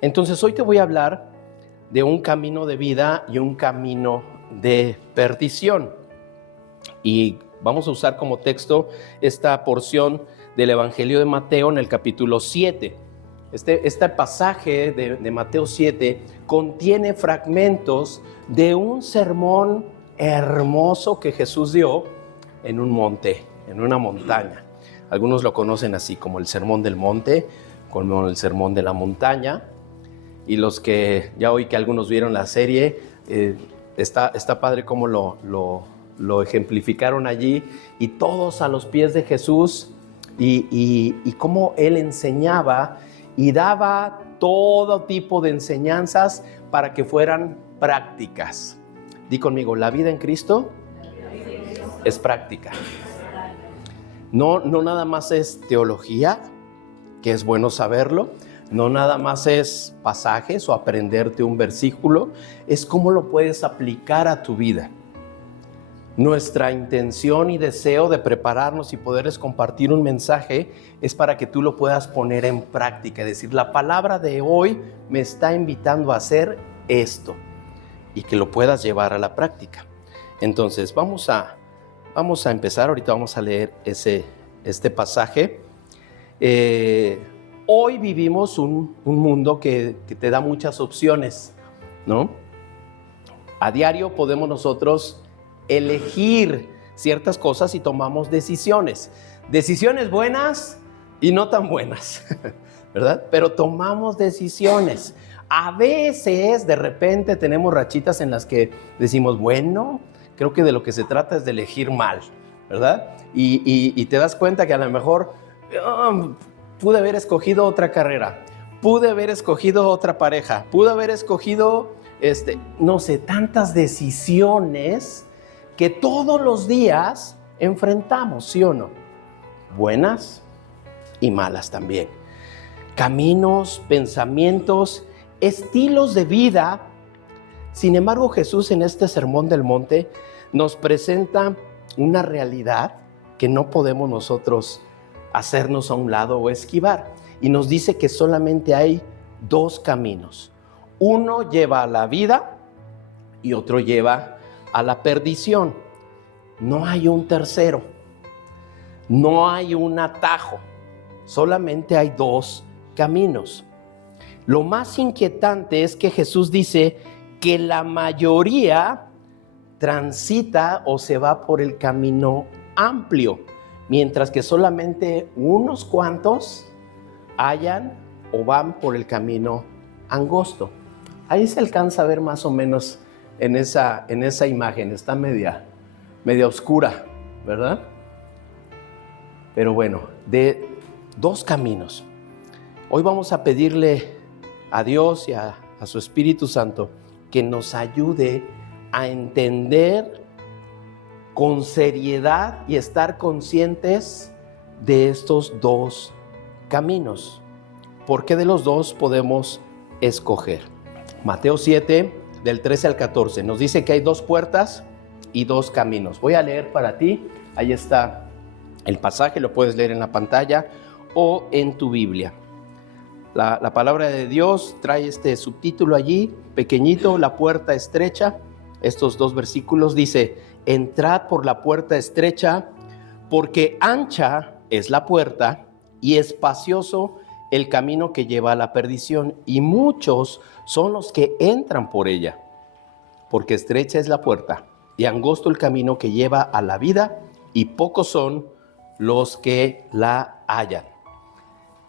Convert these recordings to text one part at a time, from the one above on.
Entonces hoy te voy a hablar de un camino de vida y un camino de perdición. Y vamos a usar como texto esta porción del Evangelio de Mateo en el capítulo 7. Este pasaje de Mateo 7 contiene fragmentos de un sermón hermoso que Jesús dio en un monte, en una montaña. Algunos lo conocen así como el Sermón del Monte, como el Sermón de la Montaña. Y los que ya oí que algunos vieron la serie, está padre cómo lo ejemplificaron allí, y todos a los pies de Jesús, y cómo Él enseñaba y daba todo tipo de enseñanzas para que fueran prácticas. Di conmigo, la vida en Cristo es práctica. No nada más es teología, que es bueno saberlo. No nada más es pasajes o aprenderte un versículo, es cómo lo puedes aplicar a tu vida. Nuestra intención y deseo de prepararnos y poderles compartir un mensaje es para que tú lo puedas poner en práctica. Es decir, la palabra de hoy me está invitando a hacer esto y que lo puedas llevar a la práctica. Entonces vamos a empezar. Ahorita vamos a leer este pasaje. Hoy vivimos un mundo que te da muchas opciones, ¿no? A diario podemos nosotros elegir ciertas cosas y tomamos decisiones. Decisiones buenas y no tan buenas, ¿verdad? Pero tomamos decisiones. A veces, de repente, tenemos rachitas en las que decimos, bueno, creo que de lo que se trata es de elegir mal, ¿verdad? Y te das cuenta que a lo mejor pude haber escogido otra carrera, pude haber escogido otra pareja, pude haber escogido, no sé, tantas decisiones que todos los días enfrentamos, ¿sí o no? Buenas y malas también. Caminos, pensamientos, estilos de vida. Sin embargo, Jesús en este Sermón del Monte nos presenta una realidad que no podemos nosotros hacernos a un lado o esquivar. Y nos dice que solamente hay dos caminos. Uno lleva a la vida y otro lleva a la perdición. No hay un tercero. No hay un atajo. Solamente hay dos caminos. Lo más inquietante es que Jesús dice que la mayoría transita o se va por el camino amplio, mientras que solamente unos cuantos hallan o van por el camino angosto. Ahí se alcanza a ver más o menos en esa imagen. Está media oscura, ¿verdad? Pero bueno, de dos caminos. Hoy vamos a pedirle a Dios y a su Espíritu Santo que nos ayude a entender con seriedad y estar conscientes de estos dos caminos, porque de los dos podemos escoger. Mateo 7, del 13 al 14, nos dice que hay dos puertas y dos caminos. Voy a leer para ti, ahí está el pasaje, lo puedes leer en la pantalla o en tu Biblia. La palabra de Dios trae este subtítulo allí, pequeñito, la puerta estrecha. Estos dos versículos dice: entrad por la puerta estrecha, porque ancha es la puerta y espacioso el camino que lleva a la perdición, y muchos son los que entran por ella. Porque estrecha es la puerta y angosto el camino que lleva a la vida, y pocos son los que la hallan.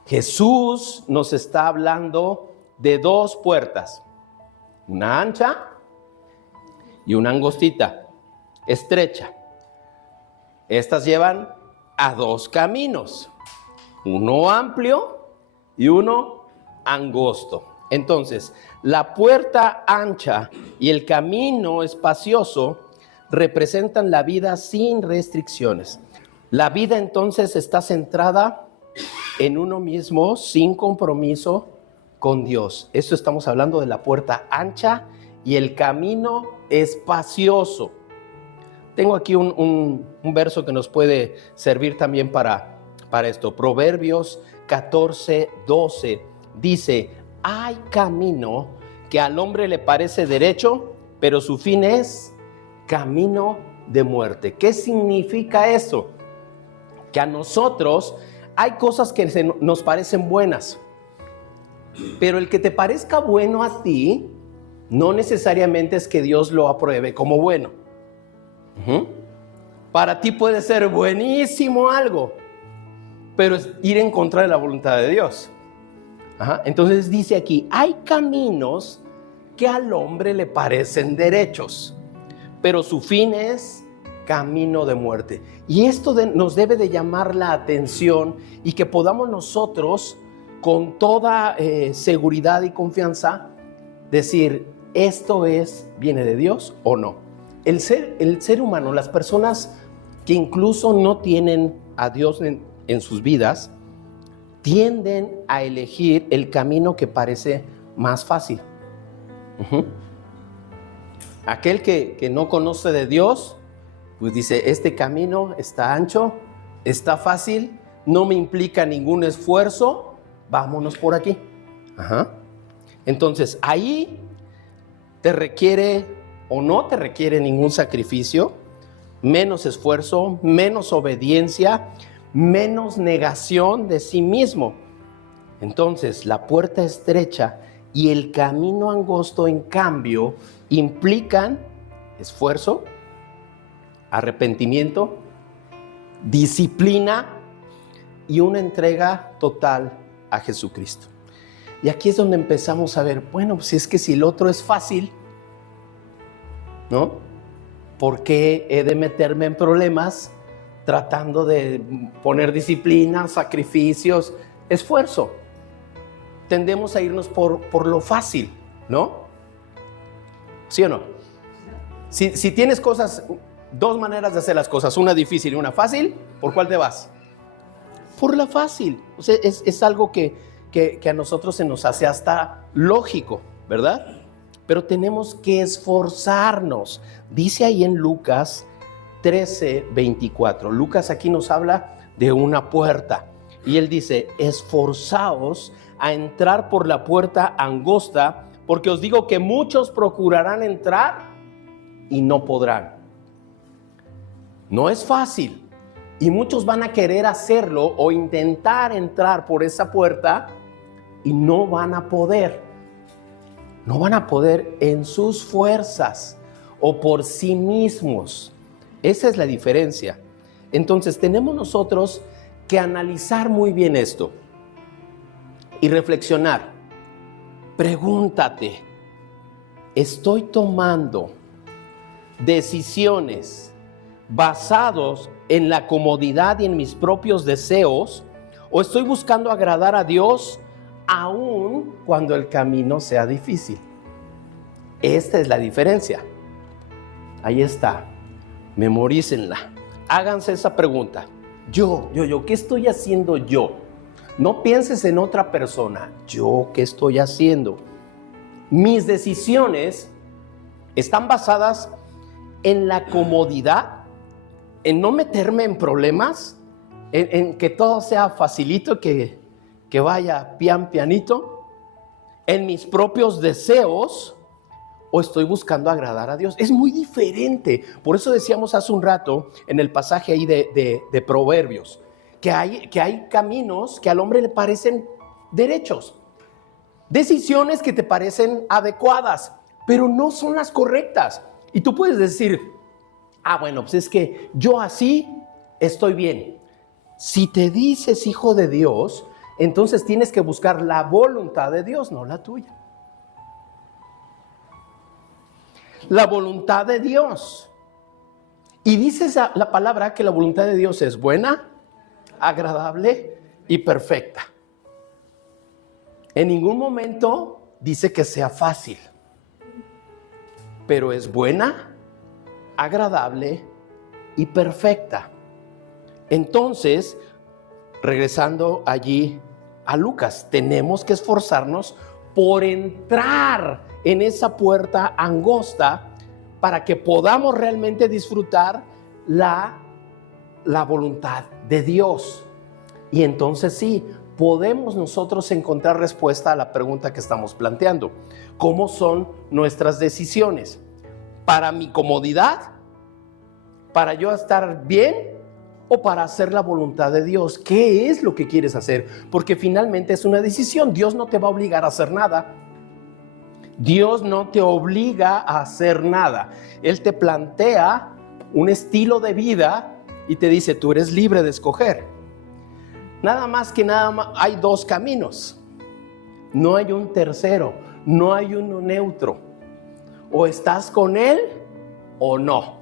Jesús nos está hablando de dos puertas, una ancha y una angostita, estrecha. Estas llevan a dos caminos, uno amplio y uno angosto. Entonces, la puerta ancha y el camino espacioso representan la vida sin restricciones. La vida entonces está centrada en uno mismo, sin compromiso con Dios. Esto estamos hablando de la puerta ancha y el camino espacioso. Tengo aquí un verso que nos puede servir también para esto. Proverbios 14:12 dice: hay camino que al hombre le parece derecho, pero su fin es camino de muerte. ¿Qué significa eso? Que a nosotros hay cosas que nos parecen buenas, pero el que te parezca bueno a ti, no necesariamente es que Dios lo apruebe como bueno. Para ti puede ser buenísimo algo, pero es ir en contra de la voluntad de Dios. Entonces dice aquí, hay caminos que al hombre le parecen derechos, pero su fin es camino de muerte. Y esto nos debe de llamar la atención y que podamos nosotros con toda seguridad y confianza decir, ¿esto viene de Dios o no? El ser humano, las personas que incluso no tienen a Dios en sus vidas, tienden a elegir el camino que parece más fácil. Aquel que no conoce de Dios, pues dice, este camino está ancho, está fácil, no me implica ningún esfuerzo, vámonos por aquí. Entonces, ahí te requiere o no te requiere ningún sacrificio, menos esfuerzo, menos obediencia, menos negación de sí mismo. Entonces, la puerta estrecha y el camino angosto, en cambio, implican esfuerzo, arrepentimiento, disciplina y una entrega total a Jesucristo. Y aquí es donde empezamos a ver, bueno, pues es que si el otro es fácil, ¿no? ¿Por qué he de meterme en problemas tratando de poner disciplina, sacrificios, esfuerzo? Tendemos a irnos por lo fácil, ¿no? ¿Sí o no? Si tienes dos maneras de hacer las cosas, una difícil y una fácil, ¿por cuál te vas? Por la fácil. O sea, es algo que a nosotros se nos hace hasta lógico, ¿verdad? Pero tenemos que esforzarnos. Dice ahí en Lucas 13:24. Lucas aquí nos habla de una puerta. Y él dice, esforzaos a entrar por la puerta angosta, porque os digo que muchos procurarán entrar y no podrán. No es fácil. Y muchos van a querer hacerlo o intentar entrar por esa puerta y no van a poder. No van a poder en sus fuerzas o por sí mismos. Esa es la diferencia. Entonces tenemos nosotros que analizar muy bien esto y reflexionar. Pregúntate, ¿estoy tomando decisiones basados en la comodidad y en mis propios deseos, o estoy buscando agradar a Dios aun cuando el camino sea difícil? Esta es la diferencia. Ahí está. Memorícenla. Háganse esa pregunta. Yo, ¿qué estoy haciendo yo? No pienses en otra persona. ¿Yo qué estoy haciendo? Mis decisiones están basadas en la comodidad, en no meterme en problemas, en que todo sea facilito, que vaya pianito, en mis propios deseos, o estoy buscando agradar a Dios. Es muy diferente. Por eso decíamos hace un rato en el pasaje ahí de Proverbios, que hay caminos que al hombre le parecen derechos, decisiones que te parecen adecuadas, pero no son las correctas. Y tú puedes decir, bueno, pues es que yo así estoy bien. Si te dices hijo de Dios, entonces tienes que buscar la voluntad de Dios, no la tuya. La voluntad de Dios. Y dice la palabra que la voluntad de Dios es buena, agradable y perfecta. En ningún momento dice que sea fácil, pero es buena, agradable y perfecta. Entonces, regresando allí a Lucas, tenemos que esforzarnos por entrar en esa puerta angosta para que podamos realmente disfrutar la voluntad de Dios. Y entonces sí, podemos nosotros encontrar respuesta a la pregunta que estamos planteando. ¿Cómo son nuestras decisiones? ¿Para mi comodidad? ¿Para yo estar bien? ¿O para hacer la voluntad de Dios? ¿Qué es lo que quieres hacer? Porque finalmente es una decisión. Dios no te va a obligar a hacer nada. Dios no te obliga a hacer nada. Él te plantea un estilo de vida y te dice, tú eres libre de escoger. Nada más hay dos caminos. No hay un tercero, no hay uno neutro. O estás con Él o no.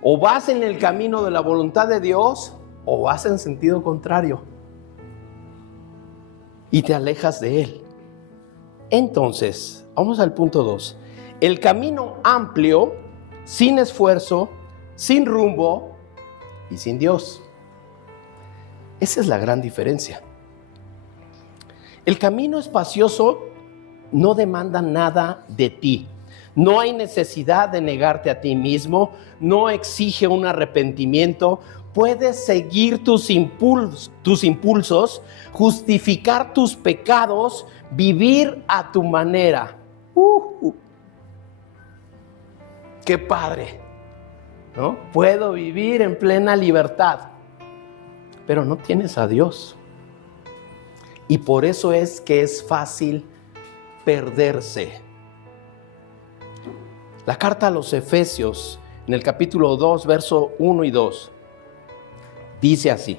O vas en el camino de la voluntad de Dios o vas en sentido contrario y te alejas de Él. Entonces, vamos al punto 2. El camino amplio, sin esfuerzo, sin rumbo y sin Dios. Esa es la gran diferencia. El camino espacioso no demanda nada de ti. No hay necesidad de negarte a ti mismo, no exige un arrepentimiento. Puedes seguir tus impulsos, justificar tus pecados, vivir a tu manera. ¡Qué padre! ¿No? Puedo vivir en plena libertad, pero no tienes a Dios. Y por eso es que es fácil perderse. La carta a los Efesios, en el capítulo 2, verso 1 y 2, dice así: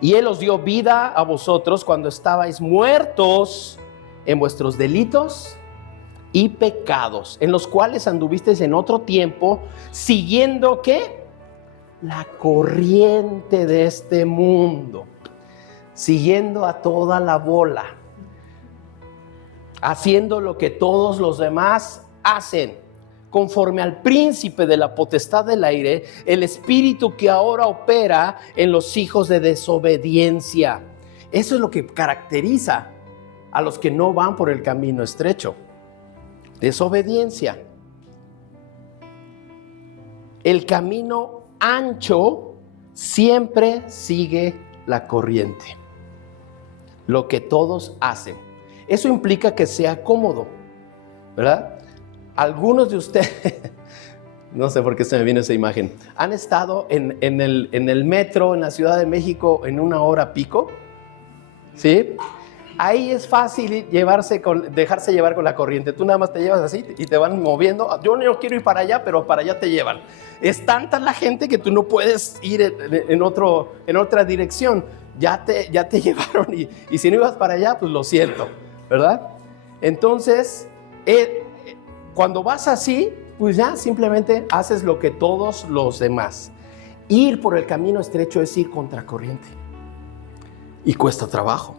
y Él os dio vida a vosotros cuando estabais muertos en vuestros delitos y pecados, en los cuales anduvisteis en otro tiempo, siguiendo ¿qué? La corriente de este mundo, siguiendo a toda la bola, haciendo lo que todos los demás hacen, conforme al príncipe de la potestad del aire, el espíritu que ahora opera en los hijos de desobediencia. Eso es lo que caracteriza a los que no van por el camino estrecho. Desobediencia. El camino ancho siempre sigue la corriente, lo que todos hacen. Eso implica que sea cómodo, ¿verdad? Algunos de ustedes, no sé por qué se me vino esa imagen, han estado en el metro en la Ciudad de México en una hora pico, ¿sí? Ahí es fácil dejarse llevar con la corriente. Tú nada más te llevas así y te van moviendo. Yo no quiero ir para allá, pero para allá te llevan. Es tanta la gente que tú no puedes ir en otra dirección. Ya te llevaron y si no ibas para allá, pues lo siento, ¿verdad? Entonces, cuando vas así, pues ya simplemente haces lo que todos los demás. Ir por el camino estrecho es ir contracorriente. Y cuesta trabajo.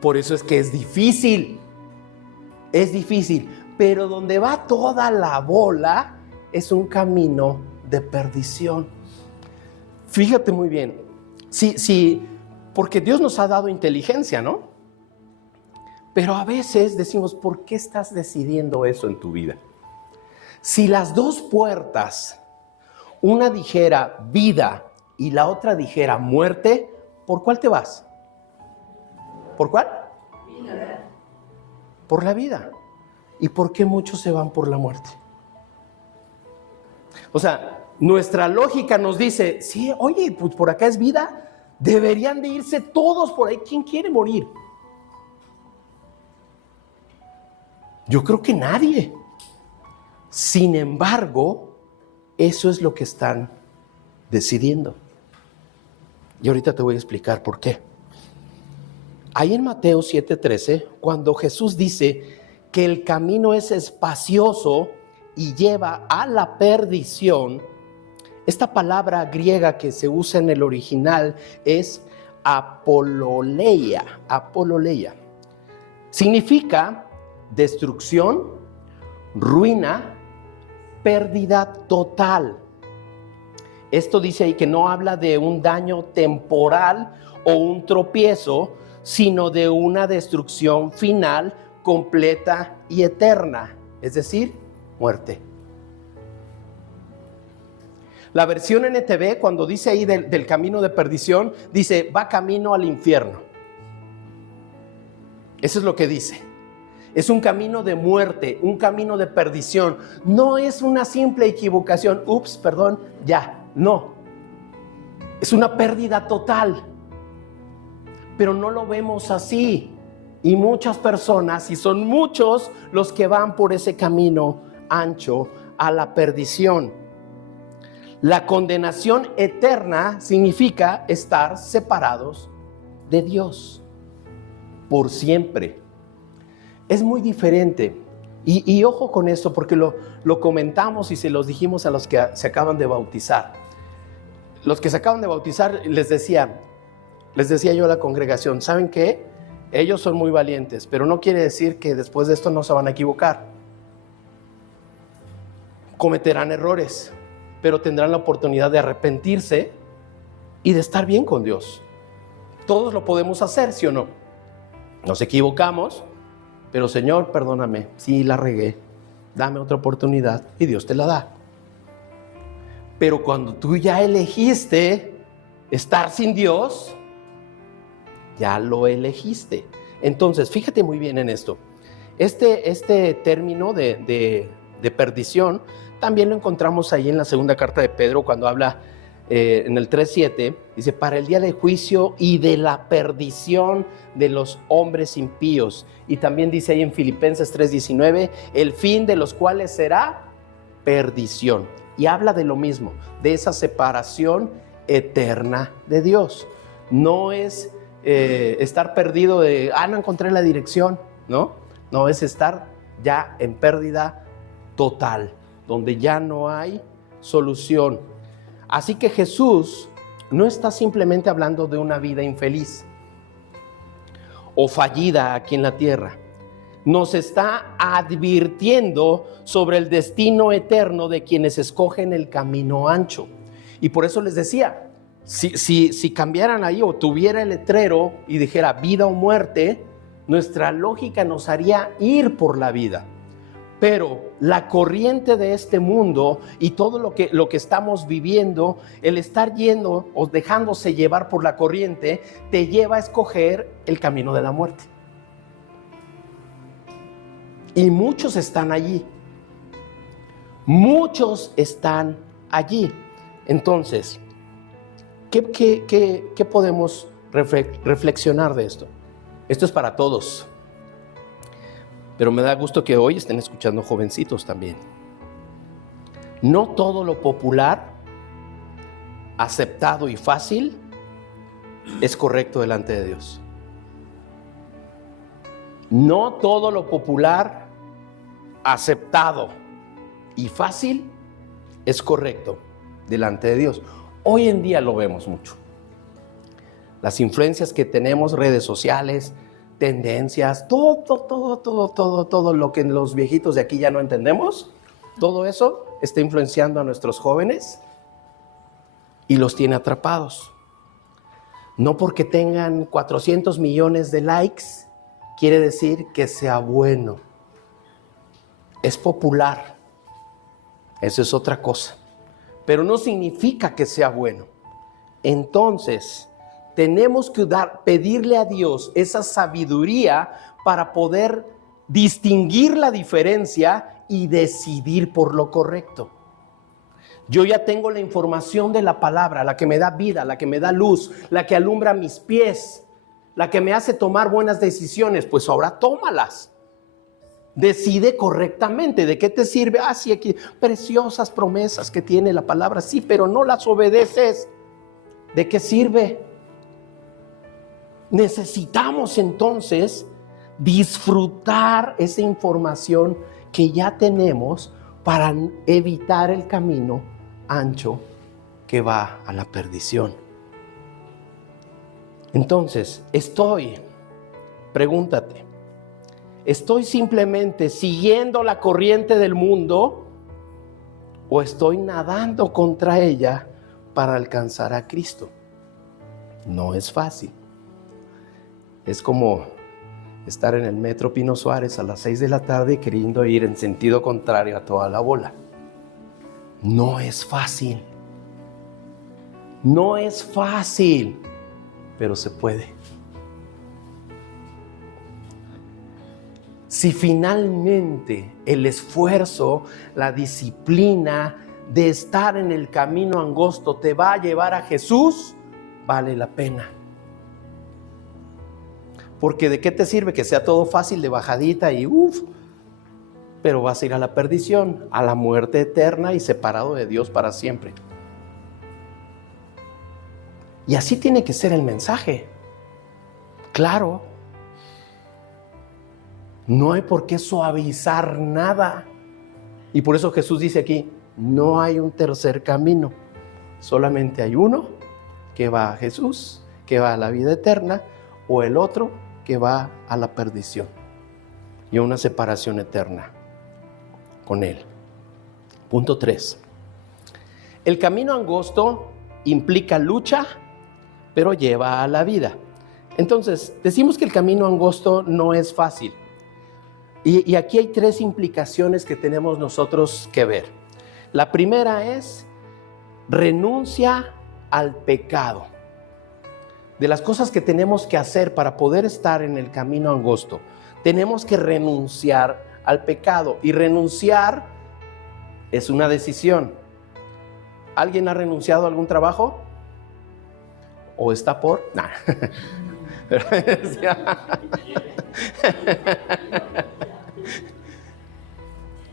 Por eso es que es difícil, pero donde va toda la bola es un camino de perdición. Fíjate muy bien, sí, porque Dios nos ha dado inteligencia, ¿no? Pero a veces decimos, ¿por qué estás decidiendo eso en tu vida? Si las dos puertas, una dijera vida y la otra dijera muerte, ¿por cuál te vas? ¿Por cuál? Por la vida. ¿Y por qué muchos se van por la muerte? O sea, nuestra lógica nos dice, sí, oye, pues por acá es vida, deberían de irse todos por ahí. ¿Quién quiere morir? Yo creo que nadie. Sin embargo, eso es lo que están decidiendo. Y ahorita te voy a explicar por qué. Ahí en Mateo 7:13, cuando Jesús dice que el camino es espacioso y lleva a la perdición, esta palabra griega que se usa en el original es apololeia. Significa destrucción, ruina, pérdida total. Esto dice ahí que no habla de un daño temporal o un tropiezo, sino de una destrucción final, completa y eterna, es decir, muerte. La versión NTV, cuando dice ahí del camino de perdición, dice, va camino al infierno. Eso es lo que dice. Es un camino de muerte, un camino de perdición. No es una simple equivocación. Ups, perdón, ya, no. Es una pérdida total. Pero no lo vemos así. Y muchas personas, y son muchos los que van por ese camino ancho a la perdición. La condenación eterna significa estar separados de Dios por siempre. Es muy diferente. Y ojo con esto, porque lo comentamos y se los dijimos a los que se acaban de bautizar. Los que se acaban de bautizar, les decía yo a la congregación, ¿saben qué? Ellos son muy valientes, pero no quiere decir que después de esto no se van a equivocar. Cometerán errores, pero tendrán la oportunidad de arrepentirse y de estar bien con Dios. Todos lo podemos hacer, ¿sí o no? Nos equivocamos, pero Señor, perdóname, sí la regué, dame otra oportunidad y Dios te la da. Pero cuando tú ya elegiste estar sin Dios, ya lo elegiste. Entonces, fíjate muy bien en esto. Este término de perdición también lo encontramos ahí en la segunda carta de Pedro, cuando habla en el 3:7, dice, para el día del juicio y de la perdición de los hombres impíos. Y también dice ahí en Filipenses 3:19, el fin de los cuales será perdición. Y habla de lo mismo, de esa separación eterna de Dios. No es estar perdido de, no encontré la dirección, ¿no? No, es estar ya en pérdida total, donde ya no hay solución. Así que Jesús no está simplemente hablando de una vida infeliz o fallida aquí en la tierra. Nos está advirtiendo sobre el destino eterno de quienes escogen el camino ancho. Y por eso les decía, si cambiaran ahí o tuviera el letrero y dijera vida o muerte, nuestra lógica nos haría ir por la vida. Pero la corriente de este mundo y todo lo que estamos viviendo, el estar yendo o dejándose llevar por la corriente, te lleva a escoger el camino de la muerte. Y muchos están allí. Muchos están allí. Entonces, ¿qué podemos reflexionar de esto? Esto es para todos. Pero me da gusto que hoy estén escuchando jovencitos también. No todo lo popular, aceptado y fácil es correcto delante de Dios. No todo lo popular, aceptado y fácil es correcto delante de Dios. Hoy en día lo vemos mucho. Las influencias que tenemos, redes sociales, tendencias, todo lo que los viejitos de aquí ya no entendemos, todo eso está influenciando a nuestros jóvenes y los tiene atrapados. No porque tengan 400 millones de likes, quiere decir que sea bueno. Es popular. Eso es otra cosa. Pero no significa que sea bueno. Entonces, tenemos que pedirle a Dios esa sabiduría para poder distinguir la diferencia y decidir por lo correcto. Yo ya tengo la información de la palabra, la que me da vida, la que me da luz, la que alumbra mis pies, la que me hace tomar buenas decisiones. Pues ahora tómalas. Decide correctamente. ¿De qué te sirve? Sí, aquí preciosas promesas que tiene la palabra, sí, pero no las obedeces. ¿De qué sirve? Necesitamos entonces disfrutar esa información que ya tenemos para evitar el camino ancho que va a la perdición. Entonces, pregúntate, ¿estoy simplemente siguiendo la corriente del mundo o estoy nadando contra ella para alcanzar a Cristo? No es fácil. Es como estar en el metro Pino Suárez a las 6 de la tarde queriendo ir en sentido contrario a toda la bola. No es fácil. No es fácil, pero se puede. Si finalmente el esfuerzo, la disciplina de estar en el camino angosto te va a llevar a Jesús, vale la pena. Porque ¿de qué te sirve que sea todo fácil de bajadita y pero vas a ir a la perdición, a la muerte eterna y separado de Dios para siempre? Y así tiene que ser el mensaje. Claro. No hay por qué suavizar nada. Y por eso Jesús dice aquí, no hay un tercer camino. Solamente hay uno que va a Jesús, que va a la vida eterna, o el otro que va a la perdición y a una separación eterna con Él. Punto 3. El camino angosto implica lucha, pero lleva a la vida. Entonces, decimos que el camino angosto no es fácil. Y aquí hay 3 implicaciones que tenemos nosotros que ver. La primera es renuncia al pecado. De las cosas que tenemos que hacer para poder estar en el camino angosto, tenemos que renunciar al pecado. Y renunciar es una decisión. ¿Alguien ha renunciado a algún trabajo? ¿O está por? Nah.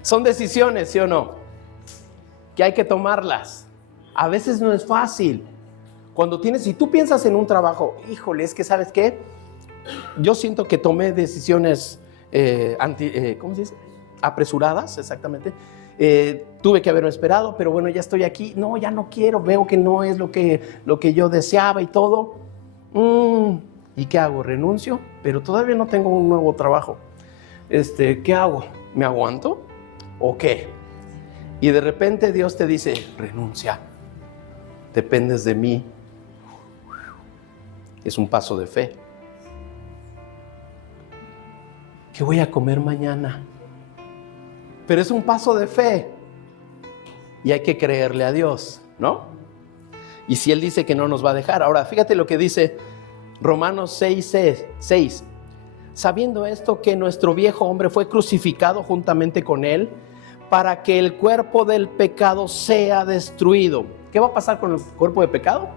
Son decisiones, ¿sí o no? Que hay que tomarlas. A veces no es fácil. Si tú piensas en un trabajo, híjole, es que ¿sabes qué? Yo siento que tomé decisiones ¿cómo se dice? Apresuradas, exactamente. Tuve que haberme esperado, pero bueno, ya estoy aquí. No, ya no quiero, veo que no es lo que yo deseaba y todo. ¿Y qué hago? ¿Renuncio? Pero todavía no tengo un nuevo trabajo. ¿Qué hago? ¿Me aguanto? ¿O qué? Y de repente Dios te dice, renuncia, dependes de mí. Es un paso de fe. ¿Qué voy a comer mañana? Pero es un paso de fe. Y hay que creerle a Dios, ¿no? Y si Él dice que no nos va a dejar. Ahora, fíjate lo que dice Romanos 6. Sabiendo esto, que nuestro viejo hombre fue crucificado juntamente con Él, para que el cuerpo del pecado sea destruido. ¿Qué va a pasar con el cuerpo de pecado?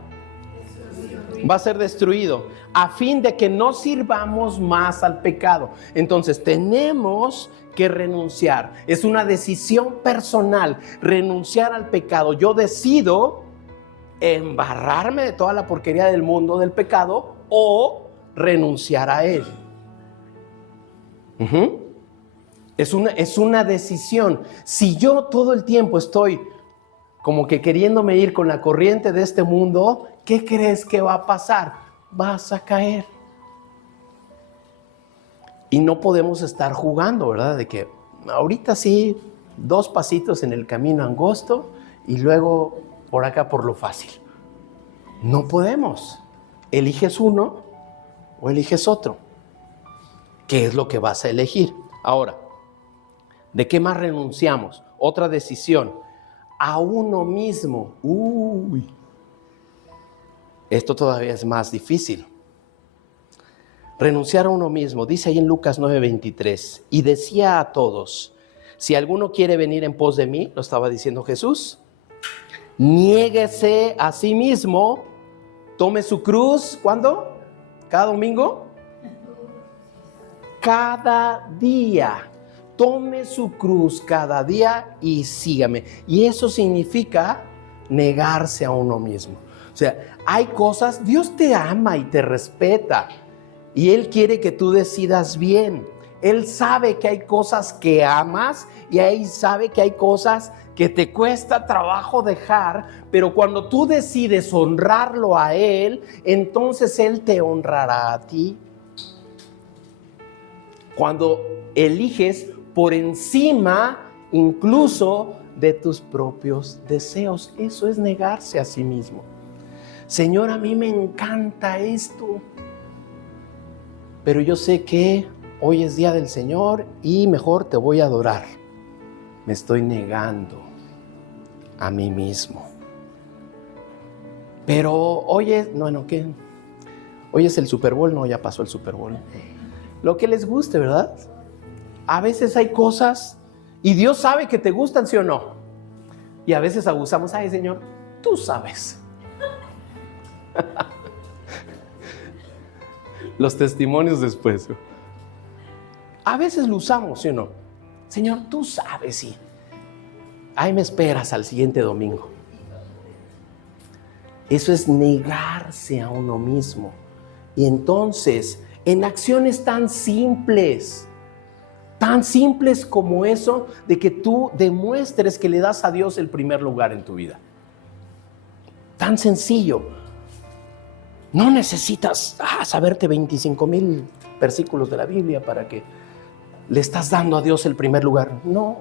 Va a ser destruido, a fin de que no sirvamos más al pecado. Entonces tenemos que renunciar. Es una decisión personal, renunciar al pecado. Yo decido embarrarme de toda la porquería del mundo del pecado o renunciar a él. Es una decisión. Si yo todo el tiempo estoy como que queriéndome ir con la corriente de este mundo, ¿qué crees que va a pasar? Vas a caer. Y no podemos estar jugando, ¿verdad? De que ahorita sí, 2 pasitos en el camino angosto y luego por acá por lo fácil. No podemos. Eliges uno o eliges otro. ¿Qué es lo que vas a elegir? Ahora, ¿de qué más renunciamos? Otra decisión. A uno mismo. Esto todavía es más difícil. Renunciar a uno mismo. Dice ahí en Lucas 9:23. Y decía a todos, si alguno quiere venir en pos de mí, lo estaba diciendo Jesús, niéguese a sí mismo, tome su cruz. ¿Cuándo? ¿Cada domingo? Cada día. Tome su cruz cada día y sígame. Y eso significa negarse a uno mismo. O sea, hay cosas, Dios te ama y te respeta. Y Él quiere que tú decidas bien. Él sabe que hay cosas que amas y Él sabe que hay cosas que te cuesta trabajo dejar. Pero cuando tú decides honrarlo a Él, entonces Él te honrará a ti. Cuando eliges por encima incluso de tus propios deseos. Eso es negarse a sí mismo. Señor, a mí me encanta esto, pero yo sé que hoy es día del Señor y mejor te voy a adorar. Me estoy negando a mí mismo. Pero hoy es, bueno, ¿qué? Hoy es el Super Bowl, no, ya pasó el Super Bowl. Lo que les guste, ¿verdad? A veces hay cosas y Dios sabe que te gustan, ¿sí o no? Y a veces abusamos, ay Señor, tú sabes. Los testimonios después. A veces lo usamos, ¿sí o no? Señor, tú sabes, sí. Ahí me esperas al siguiente domingo. Eso es negarse a uno mismo. Y entonces, en acciones tan simples como eso, de que tú demuestres que le das a Dios el primer lugar en tu vida. Tan sencillo. No necesitas saberte 25,000 versículos de la Biblia para que le estás dando a Dios el primer lugar. No.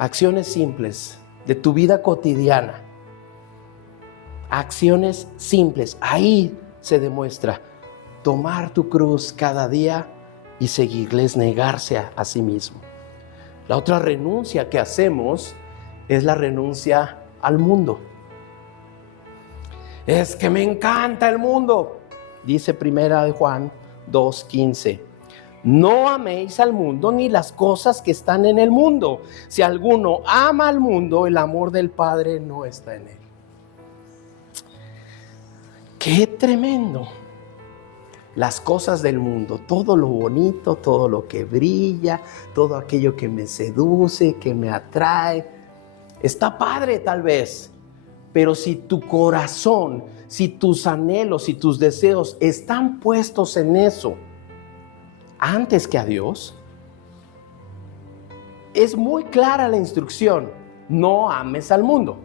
Acciones simples de tu vida cotidiana. Acciones simples. Ahí se demuestra tomar tu cruz cada día y seguirles, negarse a sí mismo. La otra renuncia que hacemos es la renuncia al mundo. Es que me encanta el mundo. Dice 1 Juan 2:15. No améis al mundo ni las cosas que están en el mundo. Si alguno ama al mundo, el amor del Padre no está en él. ¡Qué tremendo! Las cosas del mundo, todo lo bonito, todo lo que brilla, todo aquello que me seduce, que me atrae, está padre tal vez, pero si tu corazón, si tus anhelos, si tus deseos están puestos en eso antes que a Dios, es muy clara la instrucción: no ames al mundo,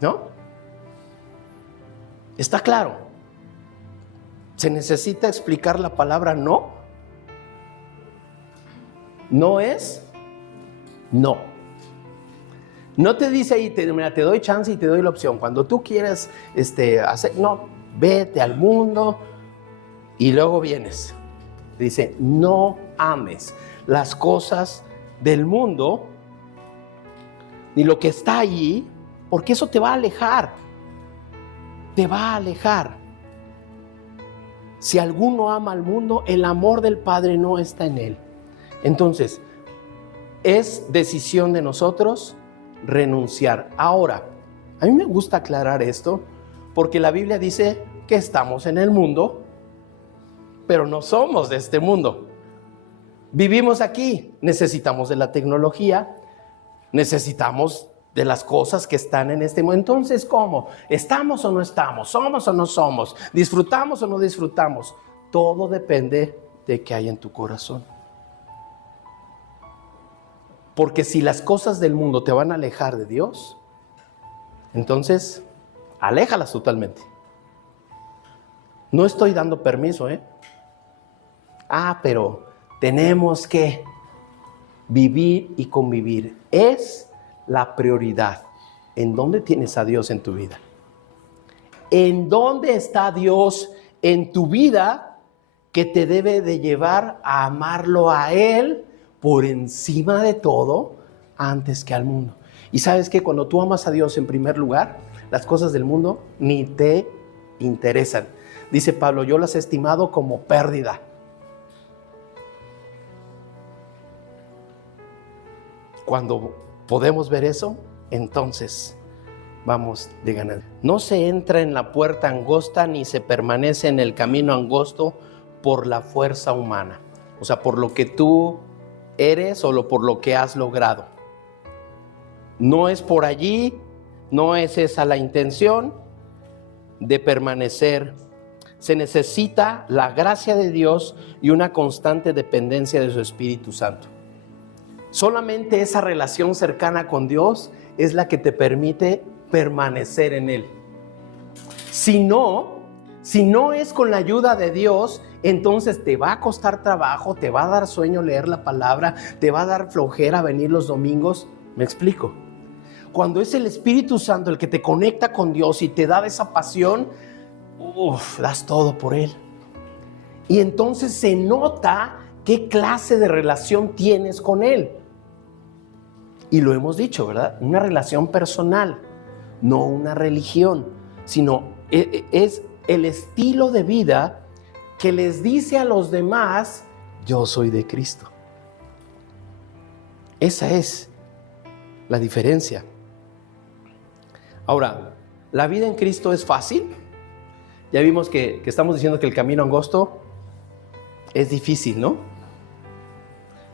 ¿no? Está claro. ¿Se necesita explicar la palabra no? No es no. No te dice ahí, mira, te doy chance y te doy la opción. Cuando tú quieres hacer, no, vete al mundo y luego vienes. Dice, no ames las cosas del mundo ni lo que está allí, porque eso te va a alejar. Te va a alejar. Si alguno ama al mundo, el amor del Padre no está en él. Entonces, es decisión de nosotros renunciar. Ahora, a mí me gusta aclarar esto, porque la Biblia dice que estamos en el mundo, pero no somos de este mundo. Vivimos aquí, necesitamos de la tecnología, necesitamos de las cosas que están en este mundo. Entonces, ¿cómo? ¿Estamos o no estamos? ¿Somos o no somos? ¿Disfrutamos o no disfrutamos? Todo depende de qué hay en tu corazón. Porque si las cosas del mundo te van a alejar de Dios, entonces, aléjalas totalmente. No estoy dando permiso, pero tenemos que vivir y convivir. Es la prioridad. ¿En dónde tienes a Dios en tu vida? ¿En dónde está Dios en tu vida que te debe de llevar a amarlo a Él por encima de todo antes que al mundo? Y sabes que cuando tú amas a Dios en primer lugar, las cosas del mundo ni te interesan. Dice Pablo, yo las he estimado como pérdida. Cuando podemos ver eso, entonces vamos de ganar. No se entra en la puerta angosta ni se permanece en el camino angosto por la fuerza humana. O sea, por lo que tú eres o por lo que has logrado. No es por allí, no es esa la intención de permanecer. Se necesita la gracia de Dios y una constante dependencia de su Espíritu Santo. Solamente esa relación cercana con Dios es la que te permite permanecer en Él. Si no es con la ayuda de Dios, entonces te va a costar trabajo, te va a dar sueño leer la palabra, te va a dar flojera venir los domingos. ¿Me explico? Cuando es el Espíritu Santo el que te conecta con Dios y te da esa pasión, das todo por Él. Y entonces se nota qué clase de relación tienes con Él. Y lo hemos dicho, ¿verdad? Una relación personal, no una religión, sino es el estilo de vida que les dice a los demás, yo soy de Cristo. Esa es la diferencia. Ahora, ¿la vida en Cristo es fácil? Ya vimos que estamos diciendo que el camino angosto es difícil, ¿no?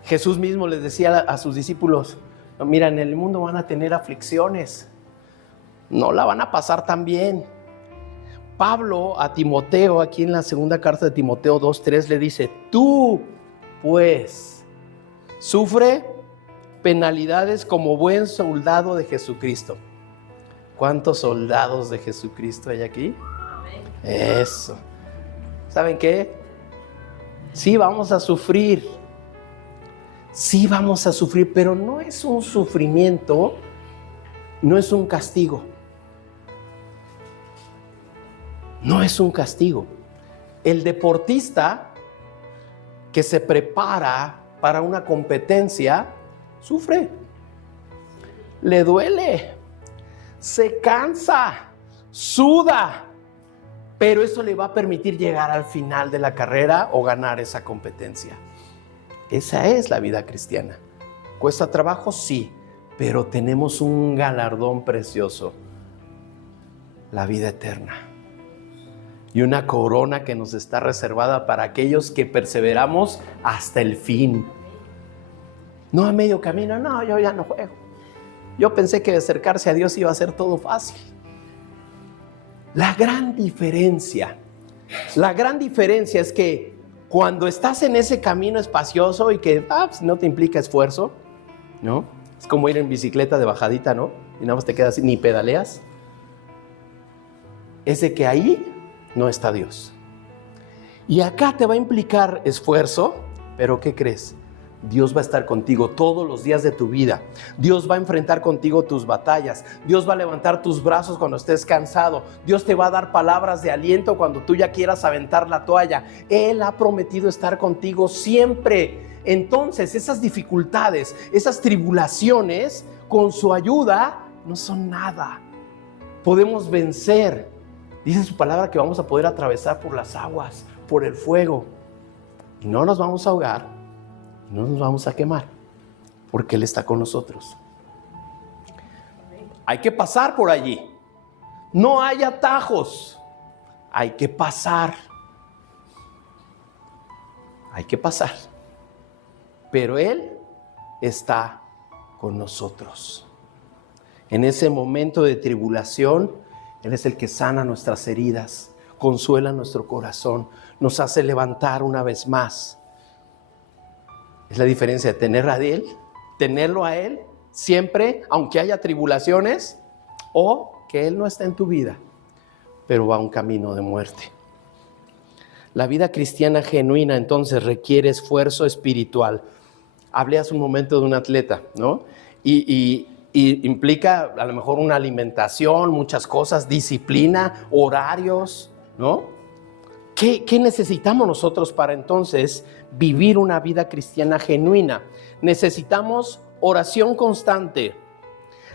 Jesús mismo les decía a sus discípulos, mira, en el mundo van a tener aflicciones, no la van a pasar tan bien. Pablo a Timoteo, aquí en la segunda carta de Timoteo 2:3 le dice, tú pues sufre penalidades como buen soldado de Jesucristo. ¿Cuántos soldados de Jesucristo hay aquí? Eso. ¿Saben qué? Sí vamos a sufrir. Sí vamos a sufrir, pero no es un sufrimiento, no es un castigo. No es un castigo. El deportista que se prepara para una competencia sufre, le duele, se cansa, suda, pero eso le va a permitir llegar al final de la carrera o ganar esa competencia. Esa es la vida cristiana. ¿Cuesta trabajo? Sí, pero tenemos un galardón precioso, la vida eterna. Y una corona que nos está reservada para aquellos que perseveramos hasta el fin. No a medio camino, no, yo ya no juego. Yo pensé que acercarse a Dios iba a ser todo fácil. La gran diferencia es que cuando estás en ese camino espacioso y que pues no te implica esfuerzo, ¿no? Es como ir en bicicleta de bajadita, ¿no? Y nada más te quedas así, ni pedaleas. Es de que ahí no está Dios. Y acá te va a implicar esfuerzo, pero ¿qué crees? Dios va a estar contigo todos los días de tu vida. Dios va a enfrentar contigo tus batallas. Dios va a levantar tus brazos cuando estés cansado. Dios te va a dar palabras de aliento cuando tú ya quieras aventar la toalla. Él ha prometido estar contigo siempre. Entonces, esas dificultades, esas tribulaciones, con su ayuda, no son nada. Podemos vencer. Dice su palabra que vamos a poder atravesar por las aguas, por el fuego. Y no nos vamos a ahogar. No nos vamos a quemar, porque Él está con nosotros. Hay que pasar por allí. No hay atajos. Hay que pasar. Hay que pasar. Pero Él está con nosotros. En ese momento de tribulación, Él es el que sana nuestras heridas, consuela nuestro corazón, nos hace levantar una vez más. Es la diferencia de tenerlo a Él siempre, aunque haya tribulaciones, o que Él no está en tu vida, pero va a un camino de muerte. La vida cristiana genuina entonces requiere esfuerzo espiritual. Hablé hace un momento de un atleta, ¿no? Y implica a lo mejor una alimentación, muchas cosas, disciplina, horarios, ¿no? ¿Qué necesitamos nosotros para entonces vivir una vida cristiana genuina? Necesitamos oración constante,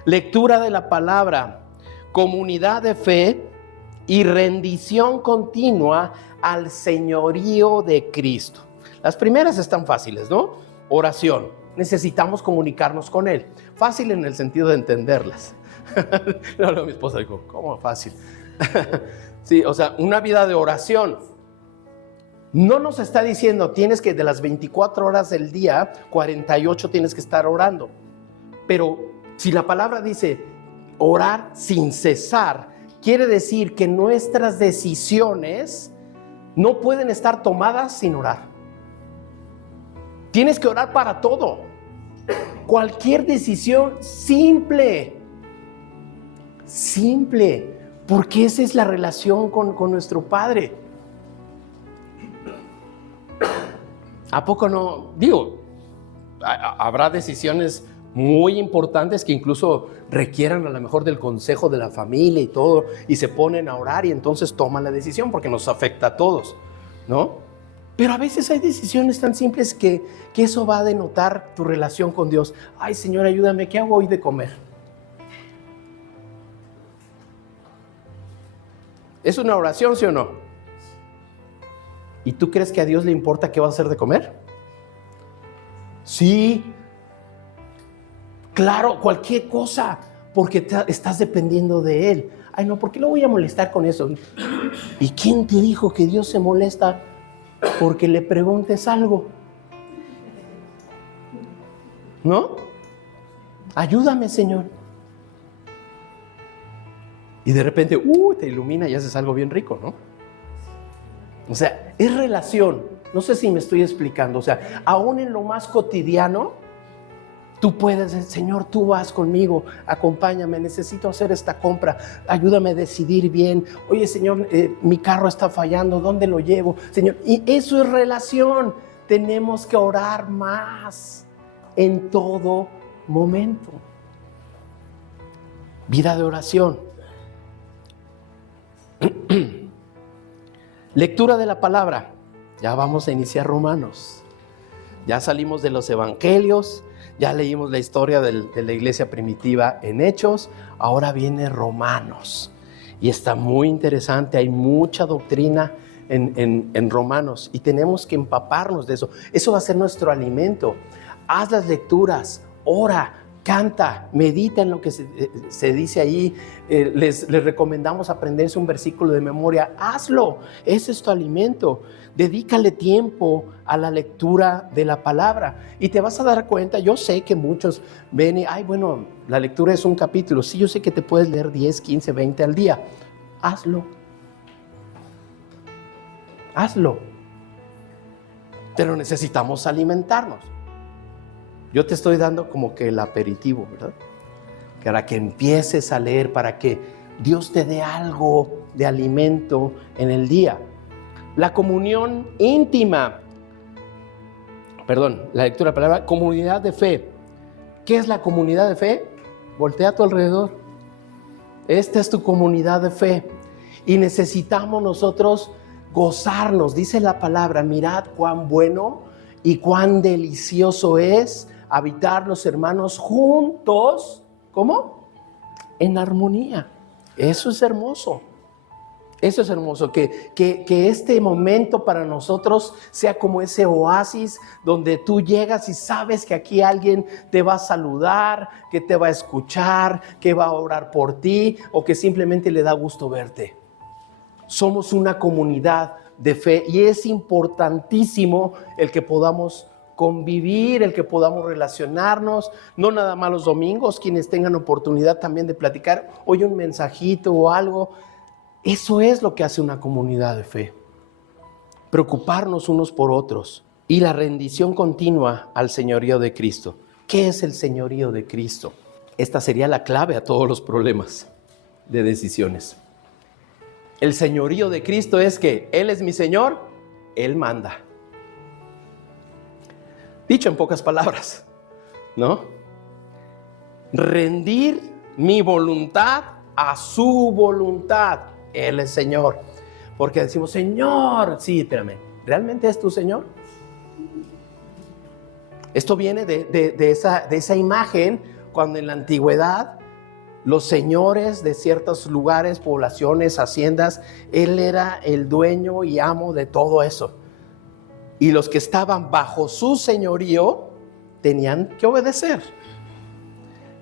lectura de la palabra, comunidad de fe y rendición continua al señorío de Cristo. Las primeras están fáciles, ¿no? Oración. Necesitamos comunicarnos con Él. Fácil en el sentido de entenderlas. No, mi esposa dijo, ¿cómo fácil? Sí, o sea, una vida de oración. No nos está diciendo, tienes que de las 24 horas del día, 48 tienes que estar orando. Pero si la palabra dice orar sin cesar, quiere decir que nuestras decisiones no pueden estar tomadas sin orar. Tienes que orar para todo. Cualquier decisión simple, porque esa es la relación con nuestro Padre. ¿A poco no? Digo, habrá decisiones muy importantes que incluso requieran a lo mejor del consejo de la familia y todo, y se ponen a orar y entonces toman la decisión porque nos afecta a todos, ¿no? Pero a veces hay decisiones tan simples que eso va a denotar tu relación con Dios. Ay, Señor, ayúdame, ¿qué hago hoy de comer? ¿Es una oración, sí o no? ¿Y tú crees que a Dios le importa qué vas a hacer de comer? Sí. Claro, cualquier cosa, porque estás dependiendo de Él. Ay, no, ¿por qué lo voy a molestar con eso? ¿Y quién te dijo que Dios se molesta porque le preguntes algo? ¿No? Ayúdame, Señor. Y de repente, te ilumina y haces algo bien rico, ¿no? O sea, es relación. No sé si me estoy explicando. O sea, aún en lo más cotidiano, tú puedes decir, Señor, tú vas conmigo, acompáñame, necesito hacer esta compra, ayúdame a decidir bien. Oye, Señor, mi carro está fallando, ¿dónde lo llevo? Señor, y eso es relación. Tenemos que orar más en todo momento. Vida de oración. Lectura de la palabra. Ya vamos a iniciar Romanos. Ya salimos de los evangelios, ya leímos la historia de la iglesia primitiva en Hechos, ahora viene Romanos. Y está muy interesante, hay mucha doctrina en Romanos y tenemos que empaparnos de eso. Eso va a ser nuestro alimento. Haz las lecturas, ora, canta, medita en lo que se dice allí. Les recomendamos aprenderse un versículo de memoria. Hazlo, ese es tu alimento. Dedícale tiempo a la lectura de la palabra y te vas a dar cuenta. Yo sé que muchos ven y, bueno, la lectura es un capítulo. Sí, yo sé que te puedes leer 10, 15, 20 al día. Hazlo. Hazlo. Pero necesitamos alimentarnos. Yo te estoy dando como que el aperitivo, ¿verdad? Para que empieces a leer, para que Dios te dé algo de alimento en el día. La comunión íntima. La lectura de la palabra, comunidad de fe. ¿Qué es la comunidad de fe? Voltea a tu alrededor. Esta es tu comunidad de fe. Y necesitamos nosotros gozarnos. Dice la palabra, mirad cuán bueno y cuán delicioso es habitar los hermanos juntos. ¿Cómo? En armonía. Eso es hermoso. Eso es hermoso, que este momento para nosotros sea como ese oasis donde tú llegas y sabes que aquí alguien te va a saludar, que te va a escuchar, que va a orar por ti o que simplemente le da gusto verte. Somos una comunidad de fe y es importantísimo el que podamos convivir, el que podamos relacionarnos, no nada más los domingos, quienes tengan oportunidad también de platicar, oye, un mensajito o algo. Eso es lo que hace una comunidad de fe. Preocuparnos unos por otros y la rendición continua al señorío de Cristo. ¿Qué es el señorío de Cristo? Esta sería la clave a todos los problemas de decisiones. El señorío de Cristo es que Él es mi Señor, Él manda. Dicho en pocas palabras, ¿no? Rendir mi voluntad a su voluntad. Él es Señor. Porque decimos, Señor, sí, espérame, ¿realmente es tu Señor? Esto viene de esa imagen cuando en la antigüedad los señores de ciertos lugares, poblaciones, haciendas, Él era el dueño y amo de todo eso. Y los que estaban bajo su señorío tenían que obedecer.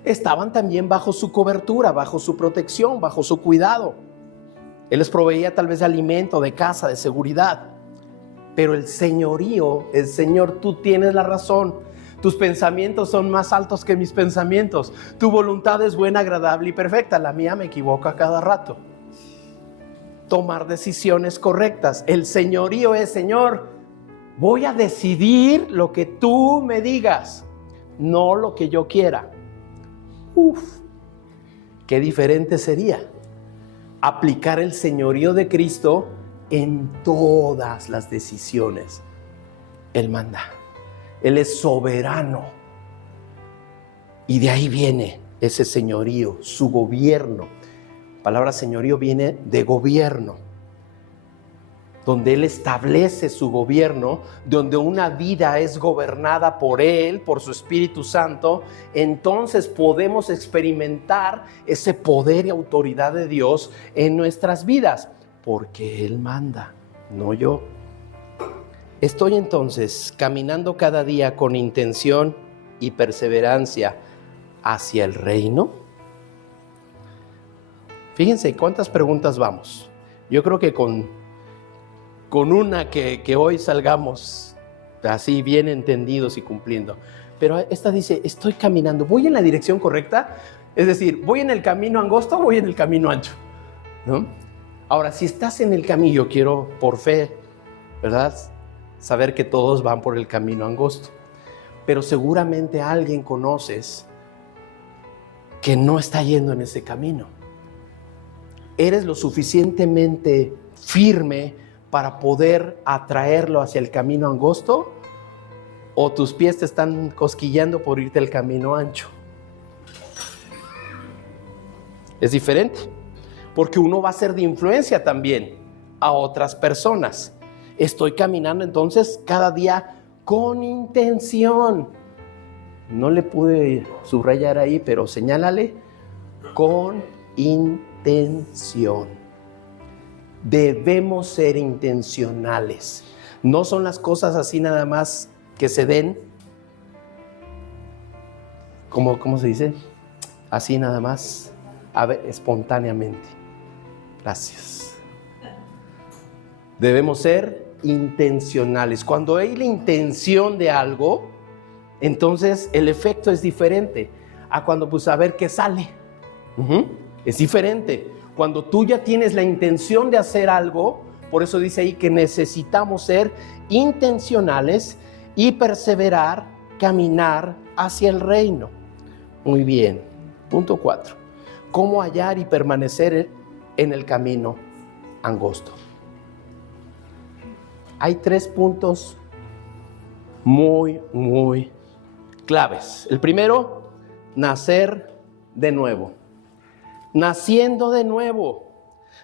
Estaban también bajo su cobertura, bajo su protección, bajo su cuidado. Él les proveía tal vez de alimento, de casa, de seguridad. Pero el señorío, el Señor, tú tienes la razón. Tus pensamientos son más altos que mis pensamientos. Tu voluntad es buena, agradable y perfecta. La mía me equivoca cada rato. Tomar decisiones correctas. El señorío es, Señor, voy a decidir lo que tú me digas, no lo que yo quiera. Qué diferente sería aplicar el señorío de Cristo en todas las decisiones. Él manda, Él es soberano. Y de ahí viene ese señorío, su gobierno. La palabra señorío viene de gobierno, donde Él establece su gobierno, donde una vida es gobernada por Él, por su Espíritu Santo. Entonces podemos experimentar ese poder y autoridad de Dios en nuestras vidas. porque Él manda, no yo. Estoy entonces caminando cada día con intención y perseverancia hacia el reino. Fíjense cuántas preguntas vamos. Yo creo que con una que hoy salgamos así bien entendidos y cumpliendo. Pero esta dice, estoy caminando, ¿voy en la dirección correcta? Es decir, ¿voy en el camino angosto o voy en el camino ancho? ¿No? Ahora, si estás en el camino, yo quiero por fe, ¿verdad?, saber que todos van por el camino angosto. Pero seguramente alguien conoces que no está yendo en ese camino. ¿Eres lo suficientemente firme para poder atraerlo hacia el camino angosto? ¿O tus pies te están cosquillando por irte al camino ancho? Es diferente, porque uno va a ser de influencia también a otras personas. Estoy caminando entonces cada día con intención. No le pude subrayar ahí, pero señálale, con intención. Debemos ser intencionales. No son las cosas así nada más que se den, ¿cómo se dice? Así nada más, espontáneamente. Gracias. Debemos ser intencionales. Cuando hay la intención de algo, entonces el efecto es diferente a cuando pues a ver qué sale. Es diferente. Cuando tú ya tienes la intención de hacer algo, por eso dice ahí que necesitamos ser intencionales y perseverar, caminar hacia el reino. Muy bien. Punto 4. ¿Cómo hallar y permanecer en el camino angosto? Hay 3 puntos muy claves. El primero, nacer de nuevo. Naciendo de nuevo.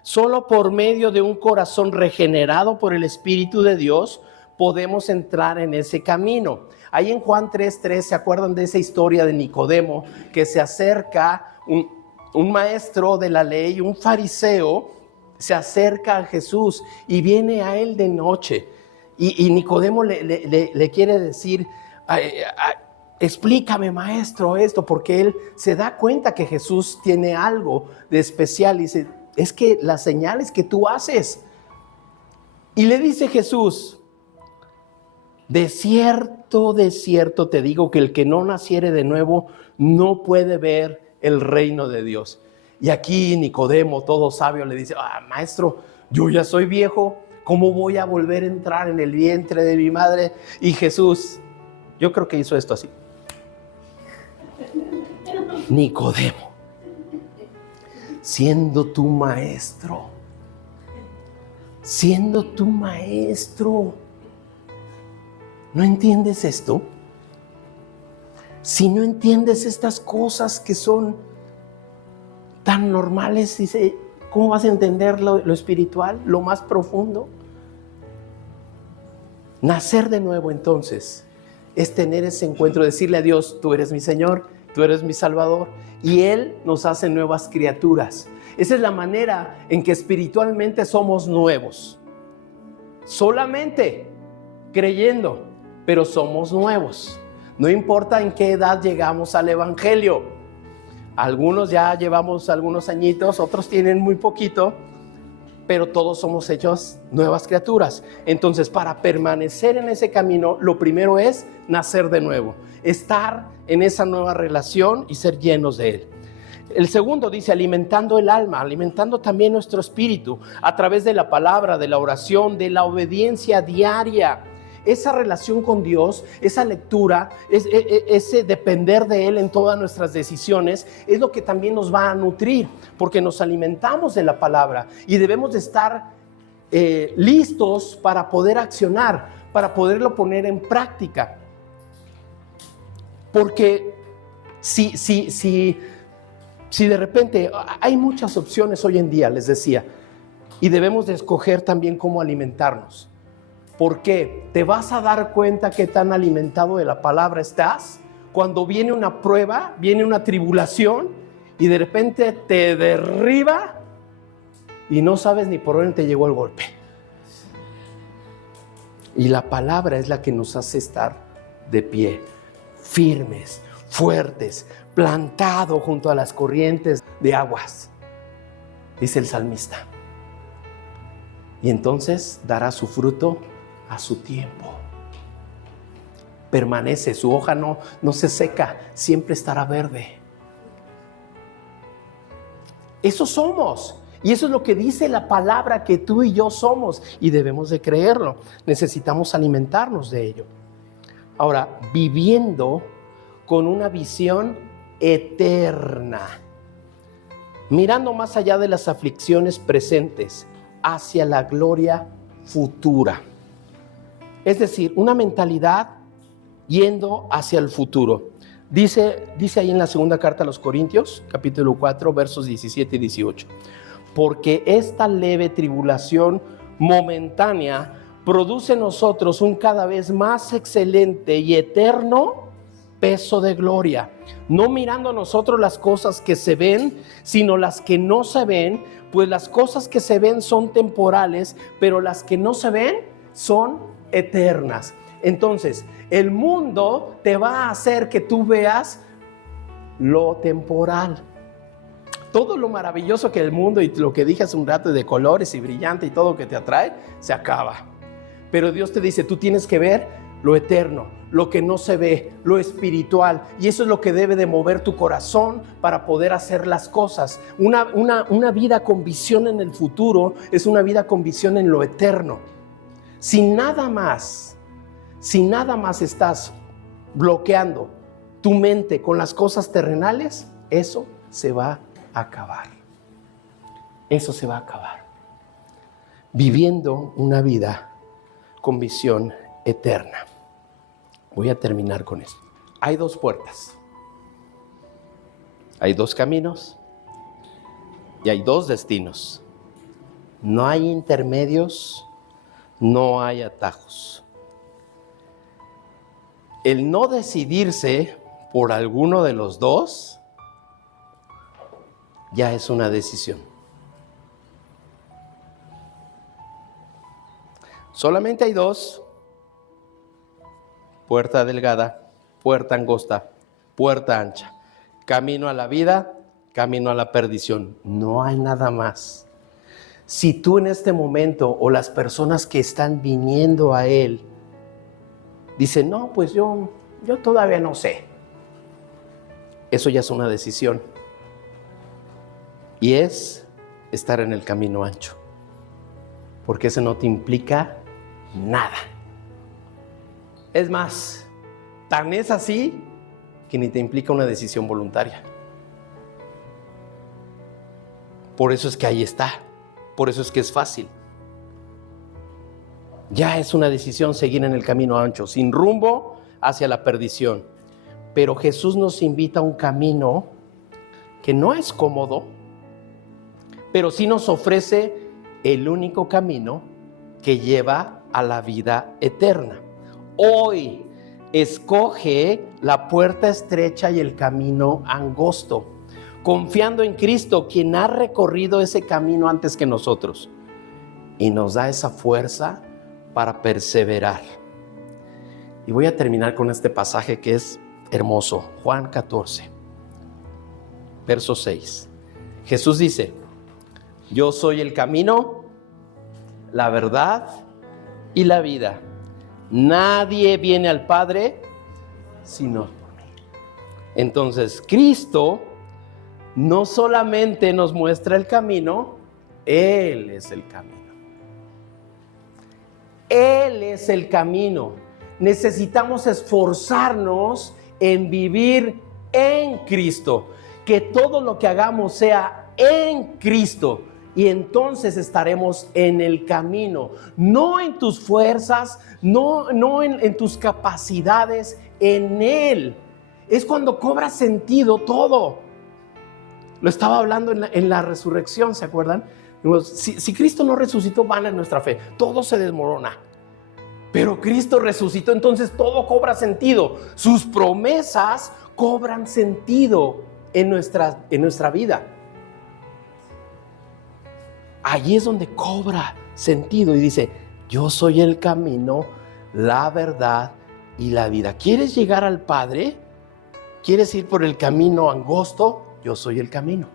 Solo por medio de un corazón regenerado por el Espíritu de Dios podemos entrar en ese camino. Ahí en Juan 3:3, ¿se acuerdan de esa historia de Nicodemo? Que se acerca un maestro de la ley, un fariseo, se acerca a Jesús y viene a él de noche. Y Nicodemo le quiere decir, explícame, maestro, esto, porque él se da cuenta que Jesús tiene algo de especial y dice, es que las señales que tú haces. Y le dice Jesús, de cierto te digo que el que no naciere de nuevo no puede ver el reino de Dios. Y aquí Nicodemo, todo sabio, le dice, maestro, yo ya soy viejo, ¿cómo voy a volver a entrar en el vientre de mi madre? Y Jesús, yo creo que hizo esto así. Nicodemo, siendo tu maestro, ¿no entiendes esto? Si no entiendes estas cosas que son tan normales, dice, ¿cómo vas a entender lo espiritual, lo más profundo? Nacer de nuevo entonces es tener ese encuentro, decirle a Dios, tú eres mi Señor, tú eres mi Salvador, y Él nos hace nuevas criaturas. Esa es la manera en que espiritualmente somos nuevos. Solamente creyendo, pero somos nuevos. No importa en qué edad llegamos al Evangelio. Algunos ya llevamos algunos añitos, otros tienen muy poquito, pero todos somos hechos nuevas criaturas. Entonces, para permanecer en ese camino, lo primero es nacer de nuevo, estar en esa nueva relación y ser llenos de Él. El segundo dice, alimentando el alma, alimentando también nuestro espíritu, a través de la palabra, de la oración, de la obediencia diaria. Esa relación con Dios, esa lectura, ese depender de Él en todas nuestras decisiones, es lo que también nos va a nutrir, porque nos alimentamos de la palabra y debemos de estar listos para poder accionar, para poderlo poner en práctica. Porque si de repente hay muchas opciones hoy en día, les decía, y debemos de escoger también cómo alimentarnos. ¿Por qué? Te vas a dar cuenta qué tan alimentado de la palabra estás cuando viene una prueba, viene una tribulación y de repente te derriba y no sabes ni por dónde te llegó el golpe. Y la palabra es la que nos hace estar de pie, firmes, fuertes, plantados junto a las corrientes de aguas, dice el salmista. Y entonces dará su fruto a su tiempo. Permanece, su hoja no se seca, siempre estará verde. Eso somos. Y eso es lo que dice la palabra que tú y yo somos. Y debemos de creerlo. Necesitamos alimentarnos de ello. Ahora, viviendo con una visión eterna. Mirando más allá de las aflicciones presentes, hacia la gloria futura. Es decir, una mentalidad yendo hacia el futuro. Dice ahí en la segunda carta a los Corintios, capítulo 4, versos 17 y 18. Porque esta leve tribulación momentánea produce en nosotros un cada vez más excelente y eterno peso de gloria. No mirando a nosotros las cosas que se ven, sino las que no se ven, pues las cosas que se ven son temporales, pero las que no se ven son eternas. Entonces, el mundo te va a hacer que tú veas lo temporal. Todo lo maravilloso que el mundo y lo que dije hace un rato de colores y brillante y todo que te atrae, se acaba. Pero Dios te dice, tú tienes que ver lo eterno, lo que no se ve, lo espiritual. Y eso es lo que debe de mover tu corazón para poder hacer las cosas. Una vida con visión en el futuro es una vida con visión en lo eterno. Si nada más estás bloqueando tu mente con las cosas terrenales, eso se va a acabar. Eso se va a acabar. Viviendo una vida con visión eterna. Voy a terminar con esto. Hay dos puertas. Hay dos caminos. Y hay dos destinos. No hay intermedios. No hay atajos. El no decidirse por alguno de los dos ya es una decisión. Solamente hay dos: puerta delgada, puerta angosta, puerta ancha. Camino a la vida, camino a la perdición. No hay nada más. Si tú en este momento o las personas que están viniendo a Él dicen, no, pues yo todavía no sé. Eso ya es una decisión. Y es estar en el camino ancho. Porque eso no te implica nada. Es más, tan es así que ni te implica una decisión voluntaria. Por eso es que ahí está. Por eso es que es fácil. Ya es una decisión seguir en el camino ancho, sin rumbo hacia la perdición. Pero Jesús nos invita a un camino que no es cómodo, pero sí nos ofrece el único camino que lleva a la vida eterna. Hoy escoge la puerta estrecha y el camino angosto, confiando en Cristo, quien ha recorrido ese camino antes que nosotros, y nos da esa fuerza para perseverar. Y voy a terminar con este pasaje que es hermoso, Juan 14, verso 6. Jesús dice, yo soy el camino, la verdad y la vida. Nadie viene al Padre sino por mí. Entonces, Cristo no solamente nos muestra el camino, Él es el camino. Él es el camino. Necesitamos esforzarnos en vivir en Cristo. Que todo lo que hagamos sea en Cristo. Y entonces estaremos en el camino. No en tus fuerzas, no en tus capacidades, en Él. Es cuando cobra sentido todo. Lo estaba hablando en la resurrección, ¿se acuerdan? Si Cristo no resucitó, vana es nuestra fe. Todo se desmorona. Pero Cristo resucitó, entonces todo cobra sentido. Sus promesas cobran sentido en nuestra vida. allí es donde cobra sentido y dice, yo soy el camino, la verdad y la vida. ¿Quieres llegar al Padre? ¿Quieres ir por el camino angosto? Yo soy el camino.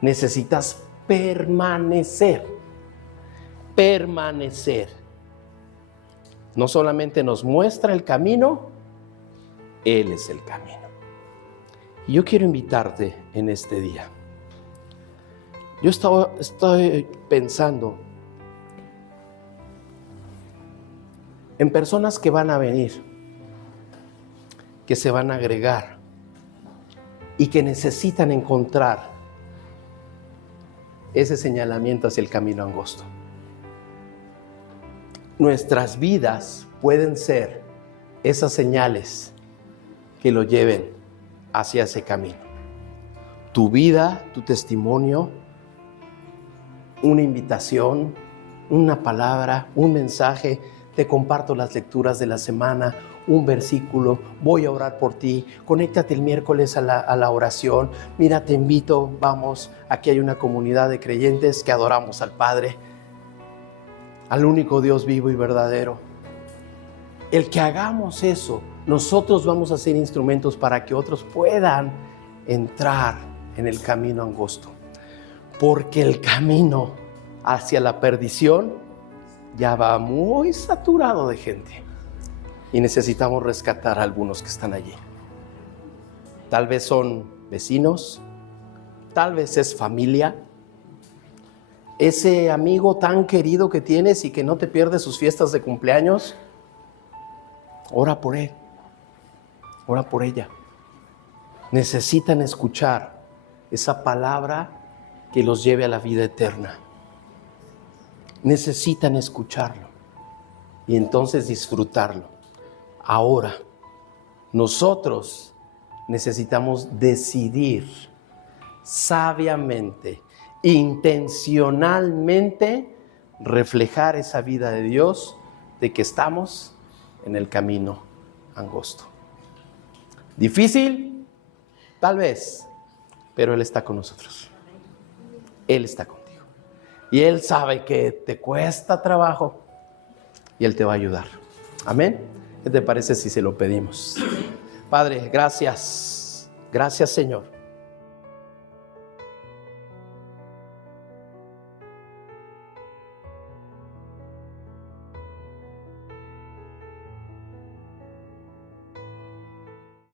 Necesitas permanecer. Permanecer. No solamente nos muestra el camino, Él es el camino. Y yo quiero invitarte en este día. Yo estoy pensando en personas que van a venir, que se van a agregar y que necesitan encontrar ese señalamiento hacia el camino angosto. Nuestras vidas pueden ser esas señales que lo lleven hacia ese camino. Tu vida, tu testimonio, una invitación, una palabra, un mensaje. Te comparto las lecturas de la semana, un versículo, voy a orar por ti, conéctate el miércoles a la oración. Mira, te invito, vamos, aquí hay una comunidad de creyentes que adoramos al Padre, al único Dios vivo y verdadero. El que hagamos eso, nosotros vamos a ser instrumentos para que otros puedan entrar en el camino angosto. Porque el camino hacia la perdición ya va muy saturado de gente. Y necesitamos rescatar a algunos que están allí. Tal vez son vecinos, tal vez es familia. Ese amigo tan querido que tienes y que no te pierde sus fiestas de cumpleaños, ora por él, ora por ella. Necesitan escuchar esa palabra que los lleve a la vida eterna. Necesitan escucharlo y entonces disfrutarlo. Ahora, nosotros necesitamos decidir sabiamente, intencionalmente, reflejar esa vida de Dios, de que estamos en el camino angosto. ¿Difícil? Tal vez, pero Él está con nosotros. Él está contigo. Y Él sabe que te cuesta trabajo y Él te va a ayudar. Amén. ¿Qué te parece si se lo pedimos? Padre, gracias. Gracias, Señor.